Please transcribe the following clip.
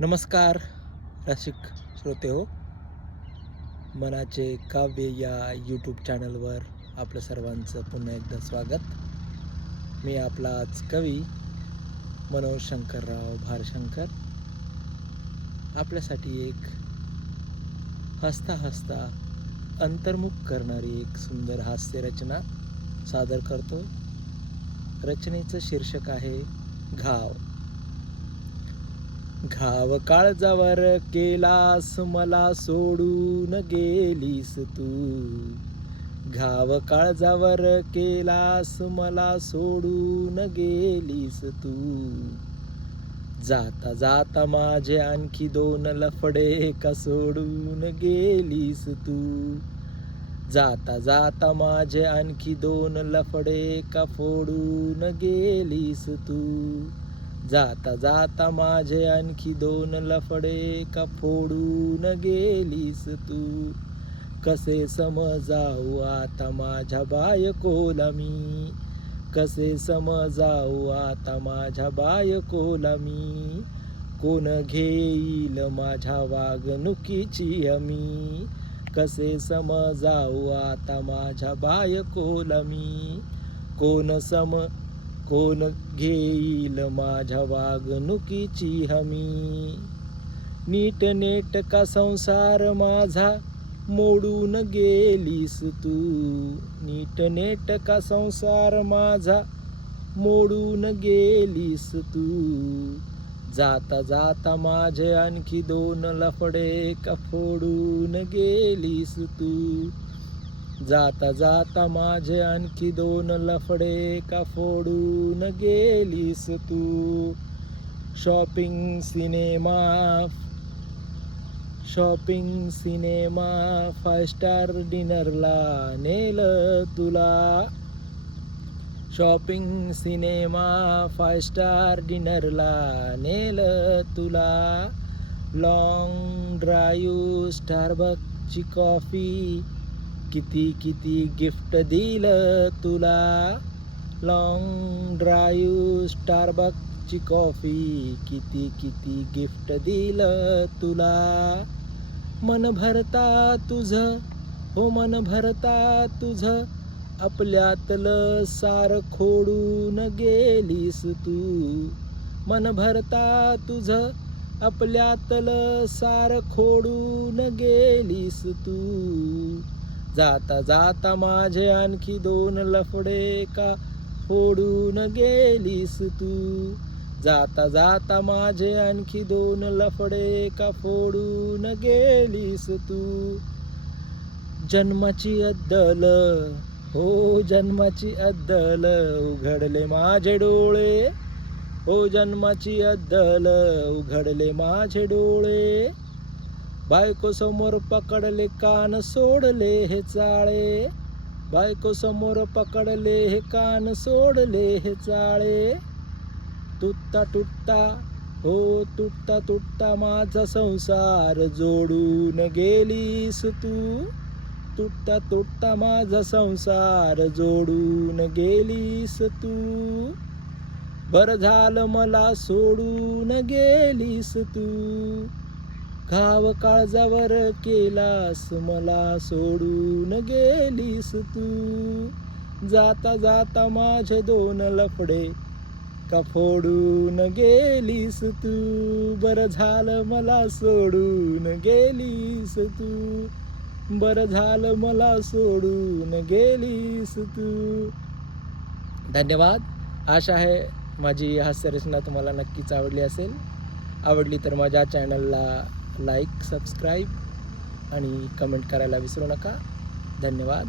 नमस्कार रसिक श्रोते हो. मनाचे काव्य या यूट्यूब चॅनलवर आपलं सर्वांचं पुन्हा एकदा स्वागत. मी आपला आज कवी मनोज शंकरराव भारशंकर. आपल्यासाठी एक हसता हसता अंतर्मुख करणारी एक सुंदर हास्य रचना सादर करतो. रचनेचं शीर्षक आहे घाव. घाव काळजावर केलास मला सोडून गेलीस तू. घाव काळजावर केलास मला सोडून गेलीस तू. जाता जाता माझे आणखी दोन लफडे का सोडून गेलीस तू? जाता जाता माझे आणखी दोन लफडे का फोडून गेलीस तू? जाता जाता माझे आणखी दोन लफडे का फोडून गेलीस तू. कसे समजाऊ आता माझ्या बायकोला मी? कसे समजाऊ आता माझ्या बायकोला मी? कोण घेईल माझ्या वागणुकीची हमी? कसे समजाऊ आता माझ्या बायकोला मी? कोण सम कोण घेईल माझ्या वागणुकीची हमी? नीट नेट का संसार माझा मोडून गेलीस तू? नीट नेट का संसार माझा मोडून गेलीस तू? जाता जाता माझे आणखी दोन लफडे का फोडून गेलीस तू? जाता जाता माझे आणखी दोन लफडे का फोडून गेलीस तू? Shopping cinema shopping cinema five star डिनरला नेल तुला. शॉपिंग सिनेमा फाय स्टार डिनरला नेल तुला. लॉंग ड्राईव्ह स्टारबकची कॉफी किती किती गिफ्ट दिलं तुला? लॉंग ड्राईव्ह स्टारबकची कॉफी किती किती गिफ्ट दिलं तुला? मन भरता तुझं हो मन भरता तुझं आपल्यातलं सार खोडून गेलीस तू. मन भरता तुझं आपल्यातलं सार खोडून गेलीस तू. जाता जाता माझे आणखी दोन लफडे का फोडून गेलीस तू? जाता जाता माझे आणखी दोन लफडे का फोडून गेलीस तू? जन्माची अद्दल हो जन्माची अद्दल उघडले माझे डोळे. हो जन्माची अद्दल उघडले माझे डोळे. बायको समोर पकडले कान सोडले हे चाळे. बायको समोर पकडले हे कान सोडले हे चाळे. तुटता तुटता हो तुटता तुटता माझा संसार जोडून गेलीस तू. तुटता तुटता माझा संसार जोडून गेलीस तू. बर झालं मला सोडून गेलीस तू. घाव काळजावर केलास मला सोडून गेलीस तू. जाता जाता माझे दोन लफडे का फोडून गेलीस तू? बरं झालं मला सोडून गेलीस तू. बरं झालं मला सोडून गेलीस तू. धन्यवाद. आशा आहे माझी हास्यरचना तुम्हाला नक्कीच आवडली असेल. आवडली तर माझ्या चॅनलला लाईक सबस्क्राईब आणि कमेंट करायला विसरू नका. धन्यवाद.